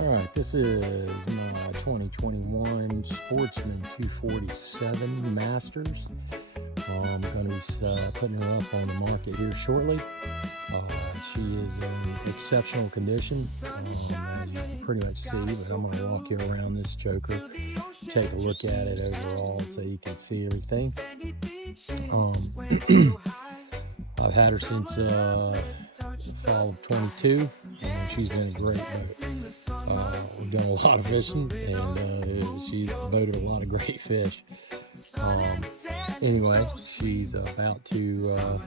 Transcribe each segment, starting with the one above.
All right, this is my 2021 Sportsman 247 Masters. I'm going to be putting her up on the market here shortly. She is in exceptional condition, as you can pretty much see, but I'm going to walk you around this joker, take a look at it overall so you can see everything. I've had her since fall of 22, and she's been a great boat. We've done a lot of fishing, and she's boated a lot of great fish. Anyway, she's about to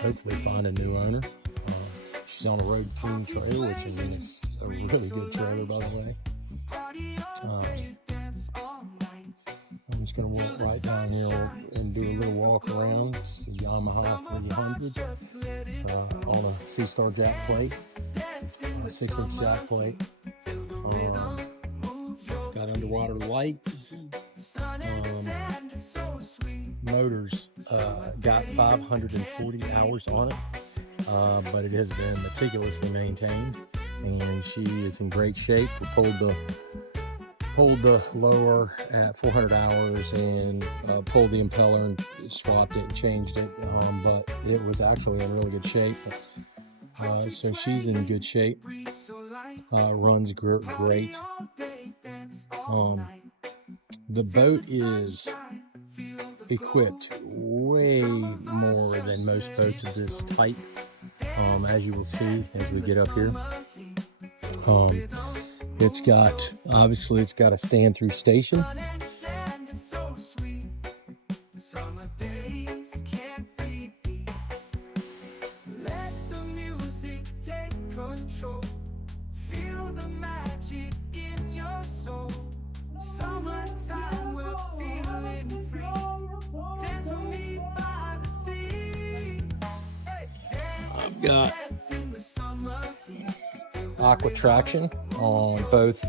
hopefully find a new owner. She's on a road team trailer, which is a really good trailer, by the way. I'm just going to walk right down here and do a little walk around. It's a Yamaha 300 on a C-Star jack plate, a 6-inch jack plate. Got underwater lights. Motors got 540 hours on it, but it has been meticulously maintained, and she is in great shape. We pulled the lower at 400 hours and pulled the impeller and swapped it and changed it, but it was actually in really good shape. So she's in good shape, runs great. The boat is equipped way more than most boats of this type, as you will see as we get up here. It's got a stand-through station. I've got aqua traction on both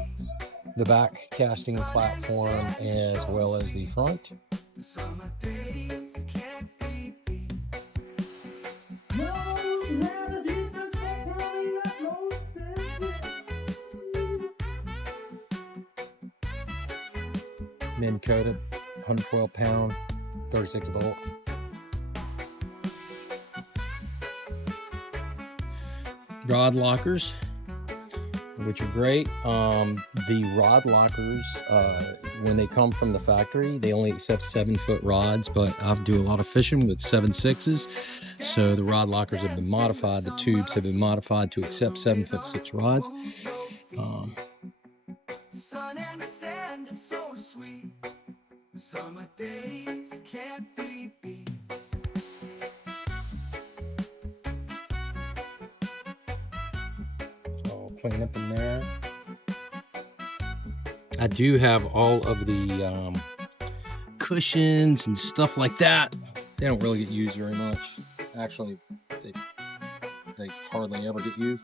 the back casting platform as well as the front. Min coated, 112 pound, 36 volt. Rod lockers, which are great. The rod lockers, when they come from the factory, they only accept 7-foot rods, but I do a lot of fishing with 7.6s, so the rod lockers have been modified. The tubes have been modified to accept 7'6" rods. Sun and sand is so sweet. Summer days can't be beat. Clean up in there. I do have all of the cushions and stuff like that. They don't really get used very much. Actually, they hardly ever get used.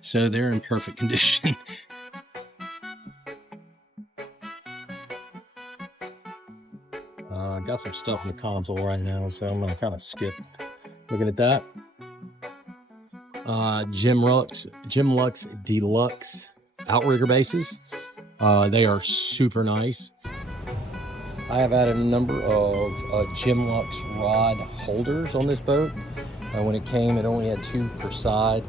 So they're in perfect condition. Got some stuff in the console right now, so I'm gonna kind of skip looking at that. Jim Lux Deluxe outrigger bases. They are super nice. I have added a number of Jim Lux rod holders on this boat. When it came, it only had 2 per side.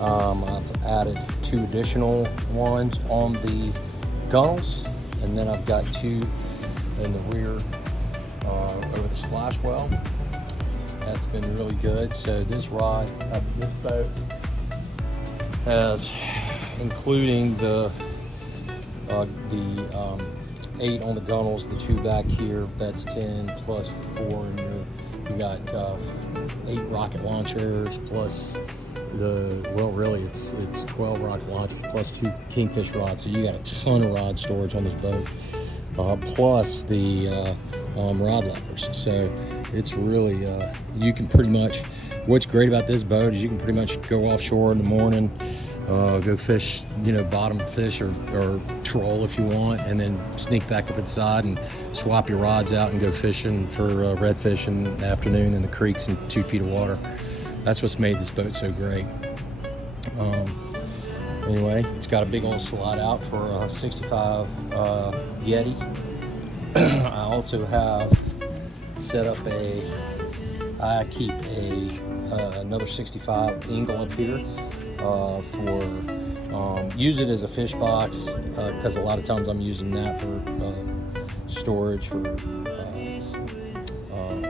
I've added 2 additional ones on the gunnels, and then I've got 2 in the rear over the splash well. That's been really good. So this rod, this boat has, including the 8 on the gunnels, the 2 back here, that's 10 plus 4, and you got 8 rocket launchers plus really it's 12 rocket launchers plus 2 kingfish rods. So you got a ton of rod storage on this boat, plus the rod lockers. So it's really, you can pretty much, what's great about this boat is you can pretty much go offshore in the morning, go fish, bottom fish or troll if you want, and then sneak back up inside and swap your rods out and go fishing for redfish in the afternoon in the creeks in 2 feet of water. That's what's made this boat so great. Anyway, it's got a big old slide out for a 65 Yeti. I also have set up I keep another 65 Engel up here for use it as a fish box, because a lot of times I'm using that for storage, for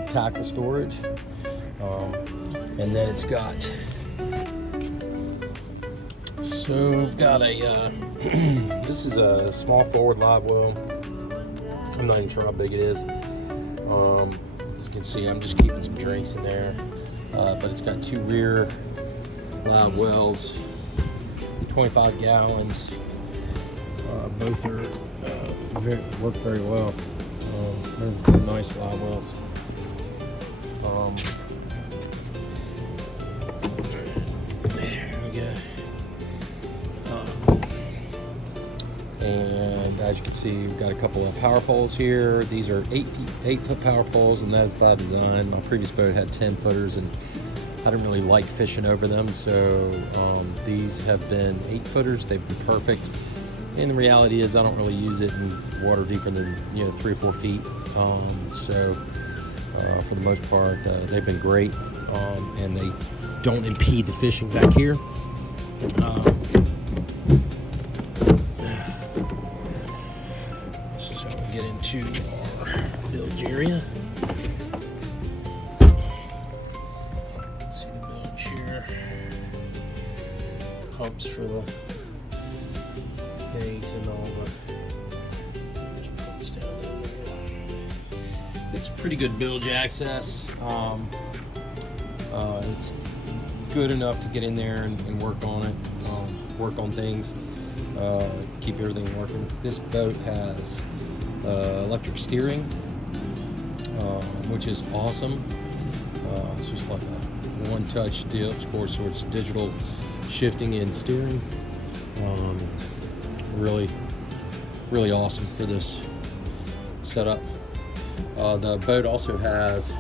tackle storage. And then it's got, so I've got a this is a small forward live well. I'm not even sure how big it is. You can see I'm just keeping some drinks in there, but it's got 2 rear live wells, 25 gallons. Both are work very well. They're nice live wells. There we go. And as you can see, we've got a couple of power poles here. These are 8-foot power poles, and that is by design. My previous boat had 10 footers, and I didn't really like fishing over them, so these have been 8 footers. They've been perfect. And the reality is, I don't really use it in water deeper than 3 or 4 feet. So for the most part, they've been great, and they don't impede the fishing back here. This is how we get into our bilge area. See the bilge here. Pumps for the things and all the pumps down there. It's pretty good bilge access. It's good enough to get in there and work on it, work on things, keep everything working. This boat has electric steering, which is awesome. It's just like a one-touch deal. Of course, so it's digital shifting and steering. Really awesome for this setup. The boat also has,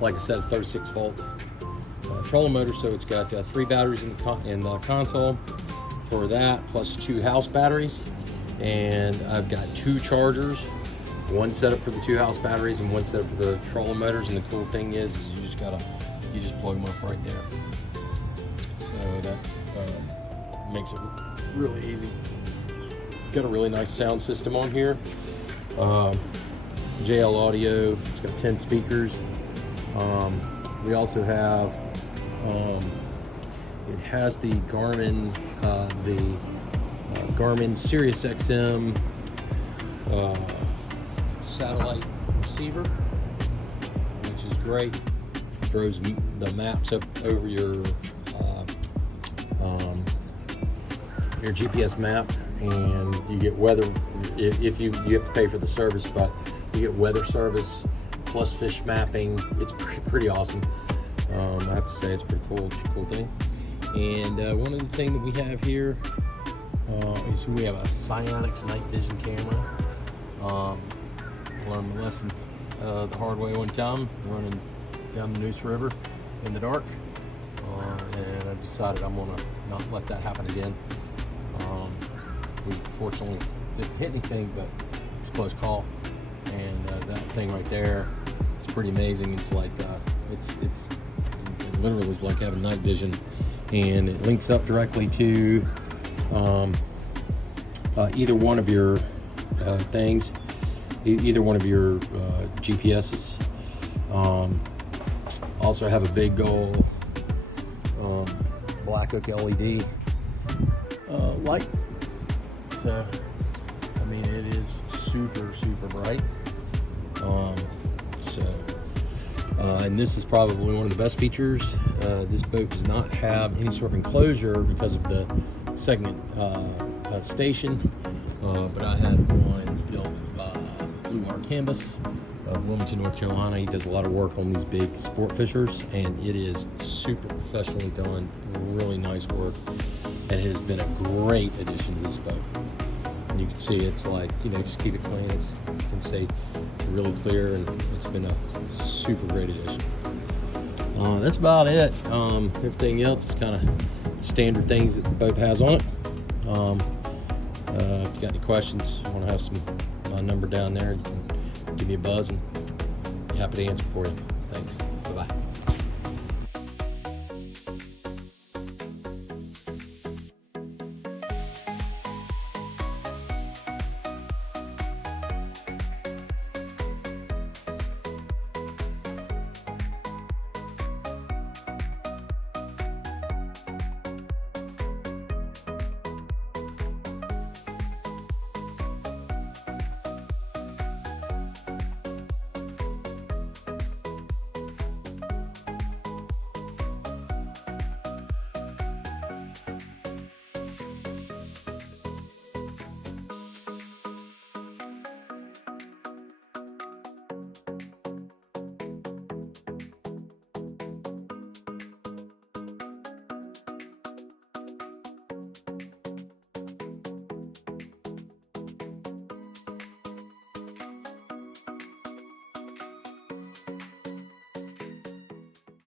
like I said, a 36 volt trolling motor, so it's got 3 batteries in the console for that, plus 2 house batteries, and I've got 2 chargers, one set up for the 2 house batteries and one set up for the trolling motors. And the cool thing is you just plug them up right there, so that makes it really easy. Got a really nice sound system on here. JL audio. It's got 10 speakers. We also have it has the Garmin Garmin Sirius XM satellite receiver, which is great. Throws the maps up over your GPS map, and you get weather. If you have to pay for the service, but you get weather service plus fish mapping. It's pretty awesome. I have to say, it's a pretty cool thing. And one of the things that we have here is we have a Cyonics night vision camera. Learned the lesson the hard way one time, running down the Neuse River in the dark, and I decided I'm gonna not let that happen again. We fortunately didn't hit anything, but it was a close call. And that thing right there, it's pretty amazing. It's like it literally is like having night vision, and it links up directly to either one of your things, either one of your GPSs. Also have a big old black hook LED light. So I mean, it is super bright. And this is probably one of the best features. This boat does not have any sort of enclosure because of the segment station, but I had one built by Blue Water Canvas of Wilmington, North Carolina. He does a lot of work on these big sport fishers, and it is super professionally done, really nice work, and it has been a great addition to this boat. And you can see it's like, just keep it clean. You can see really clear, and it's been a super great addition. That's about it. Everything else is kind of standard things that the boat has on it. If you got any questions, you want to have my number down there, you can give me a buzz and be happy to answer for you.